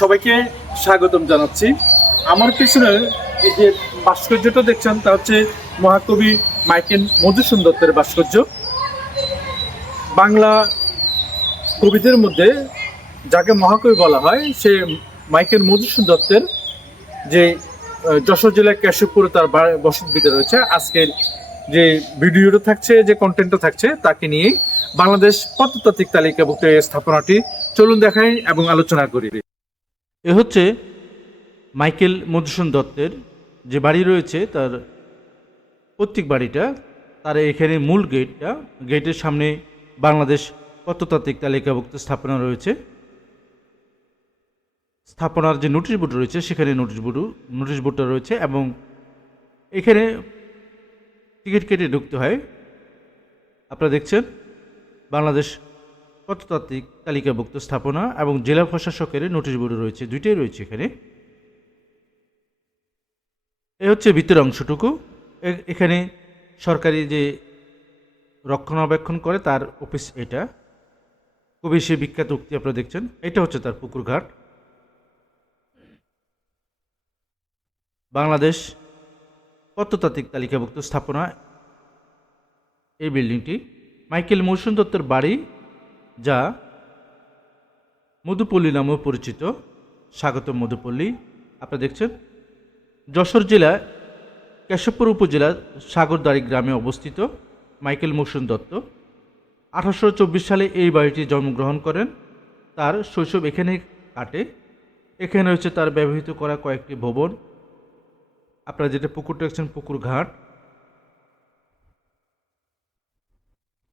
সবাইকে স্বাগতম জানাচ্ছি। আমার পিছনে এই যে ভাস্কর্যটা দেখছেন তা হচ্ছে মহাকবি মাইকেল মধুসূদন দত্তের ভাস্কর্য। বাংলা কবিদের মধ্যে যাকে মহাকবি বলা হয় সে মাইকেল মধুসূদন দত্তের যে যশোর জেলার কেশবপুরে তার বসত ভিটা রয়েছে। আজকের যে ভিডিওটা থাকছে, যে কন্টেন্টটা থাকছে তাকে নিয়ে বাংলাদেশ প্রত্নতাত্ত্বিক তালিকাভুক্ত এই স্থাপনাটি চলুন দেখাই এবং আলোচনা করি। এ হচ্ছে মাইকেল মধুসূদন দত্তের যে বাড়ি রয়েছে তার পৈতৃক বাড়িটা। তার এখানে মূল গেটের সামনে বাংলাদেশ প্রত্নতাত্ত্বিক তালিকাভুক্ত স্থাপনা রয়েছে। স্থাপনার যে নোটিশ বোর্ড রয়েছে সেখানে নোটিশ বোর্ডটা রয়েছে এবং এখানে টিকিট কেটে ঢুকতে হয়। আপনারা দেখছেন বাংলাদেশ প্রত্নতাত্ত্বিক তালিকাভুক্ত স্থাপনা এবং জেলা প্রশাসকের নোটিশ বোর্ড রয়েছে, দুইটাই রয়েছে এখানে। এ হচ্ছে ভিতরের অংশটুকু। এখানে সরকারি যে রক্ষণাবেক্ষণ করে তার অফিস এটা। খুবই সে বিখ্যাত উক্তি আপনারা দেখছেন। এটা হচ্ছে তার পুকুর ঘাট। বাংলাদেশ প্রত্নতাত্ত্বিক তালিকাভুক্ত স্থাপনা এই বিল্ডিংটি। মাইকেল মধুসূদন দত্তের বাড়ি, যা মধুপল্লী নামেও পরিচিত, স্বাগতম মধুপল্লী। আপনারা দেখছেন যশোর জেলা কেশবপুর উপজেলার সাগরদাড়ি গ্রামে অবস্থিত মাইকেল মধুসূদন দত্ত 1824 সালে এই বাড়িটি জন্মগ্রহণ করেন। তার শৈশব এখানে কাটে। এখানে রয়েছে তার ব্যবহৃত করা কয়েকটি ভবন। আপনারা যেটা পুকুরটা দেখছেন পুকুর ঘাট।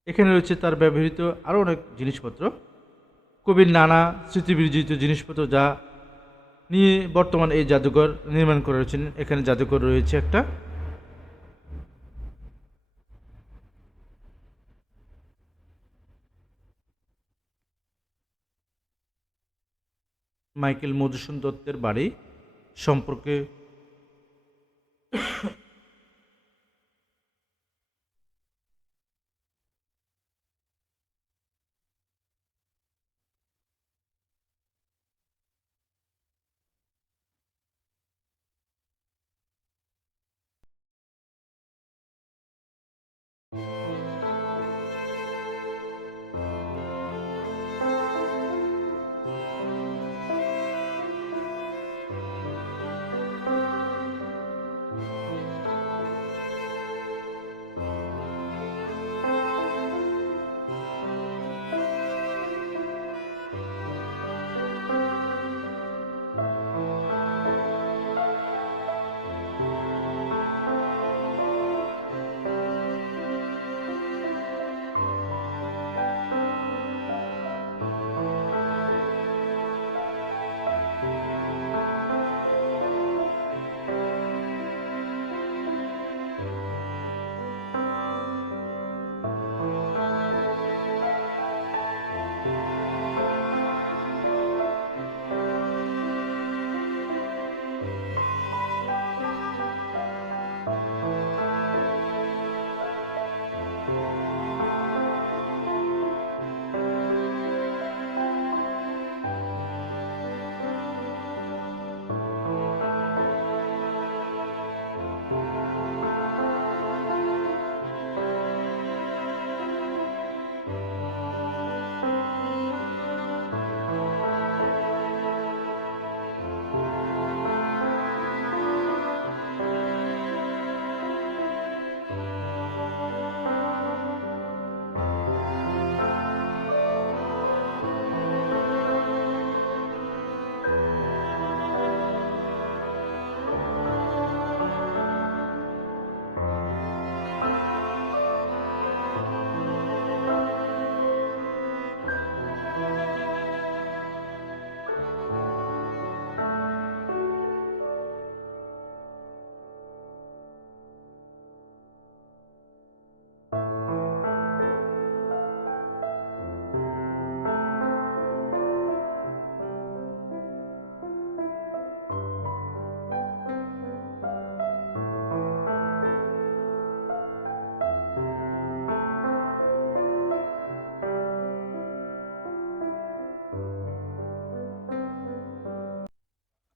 এখানে রয়েছে তার ব্যবহৃত আরও অনেক জিনিসপত্র, কবির নানা স্মৃতিবিরচিত জিনিসপত্র, যা নিয়ে বর্তমান এই জাদুঘর নির্মাণ করা হয়েছে। এখানে জাদুঘর রয়েছে একটা। মাইকেল মধুসূদন দত্তের বাড়ি সম্পর্কে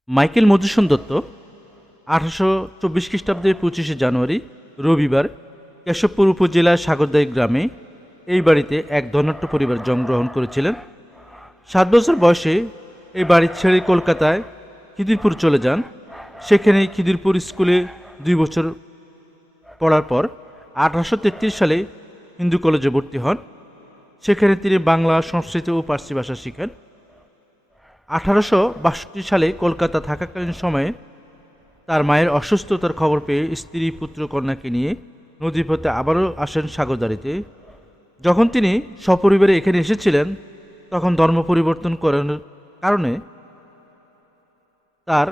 মাইকেল মধুসূদন দত্ত 1824 খ্রিস্টাব্দের 25শে জানুয়ারি রবিবার কেশবপুর উপজেলার সাগরদাই গ্রামে এই বাড়িতে এক ধনাঢ্য পরিবার জন্মগ্রহণ করেছিলেন। 7 বছর বয়সে এই বাড়ি ছেড়ে কলকাতায় খিদিরপুর চলে যান। সেখানে খিদিরপুর স্কুলে 2 বছর পড়ার পর 1833 সালে হিন্দু কলেজে ভর্তি হন। সেখানে তিনি বাংলা, সংস্কৃত ও পার্সি ভাষা শিখেন। 1862 সালে কলকাতা থাকাকালীন সময়ে তার মায়ের অসুস্থতার খবর পেয়ে স্ত্রী, পুত্র, কন্যাকে নিয়ে নদীপথে আবারও আসেন সাগরদাঁড়িতে। যখন তিনি সপরিবারে এখানে এসেছিলেন তখন ধর্ম পরিবর্তন করার কারণে তার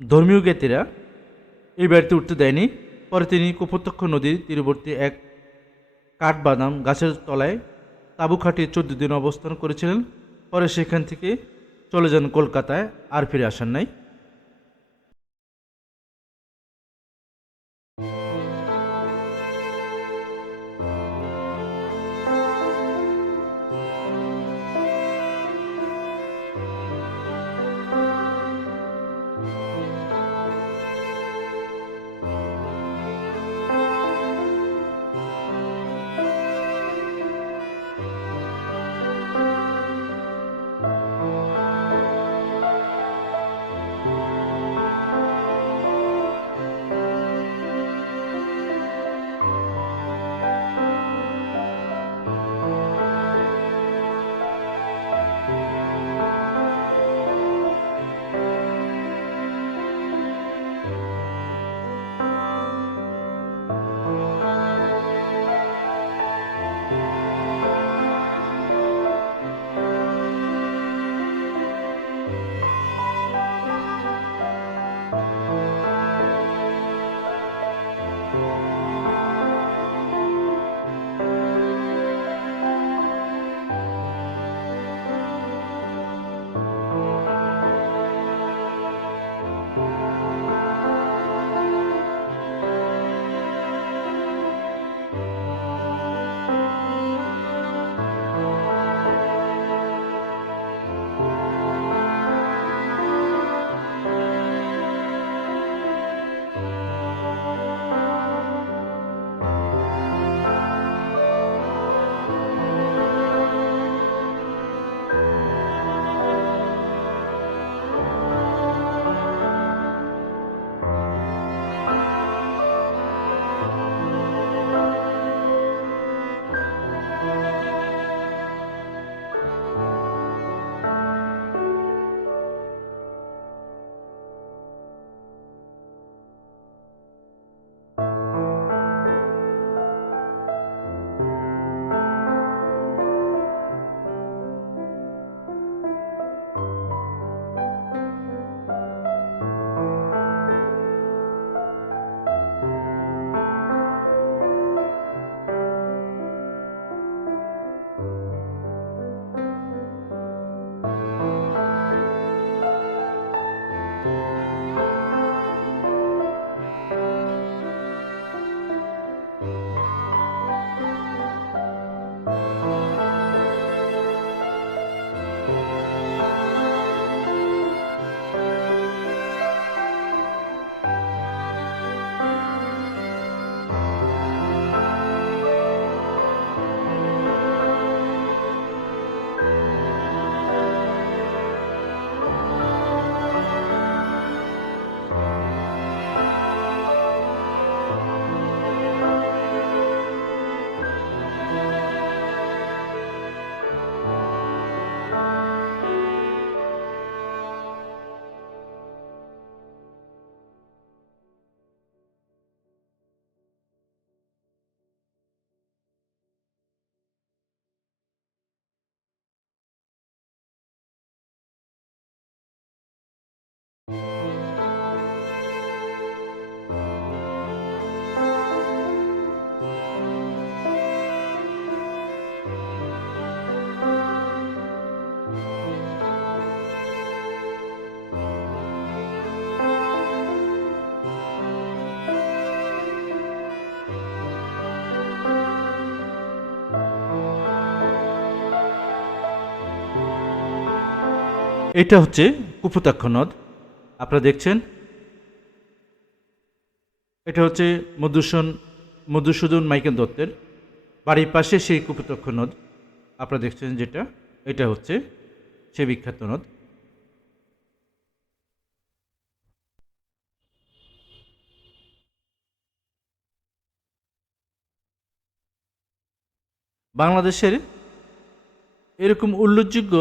ধর্মীয় জ্ঞাতিরা এই বাড়িতে উঠতে দেয়নি। পরে তিনি কপোতাক্ষ নদীর তীরবর্তী এক কাঠবাদাম গাছের তলায় তাঁবু খাটিয়ে 14 দিন অবস্থান করেছিলেন। পরে সেখান থেকে চলে যান কলকাতায়, আর ফিরে আসেন নাই। এটা হচ্ছে কুপোতাক্ষ নদ, আপনারা দেখছেন। এটা হচ্ছে মধুসূদন মাইকেল দত্তের বাড়ির পাশে সেই কুপোতাক্ষ নদ আপনারা দেখছেন, যেটা এটা হচ্ছে সে বিখ্যাত নদ। বাংলাদেশের এরকম উল্লেখযোগ্য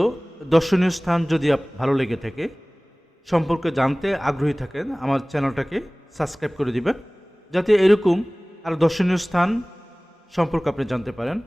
দর্শনীয় স্থান যদি ভালো লেগে থাকে, সম্পর্কে জানতে আগ্রহী থাকেন, আমার চ্যানেলটাকে সাবস্ক্রাইব করে দিবেন, যাতে এরকম আর দর্শনীয় স্থান সম্পর্কে আপনি জানতে পারেন।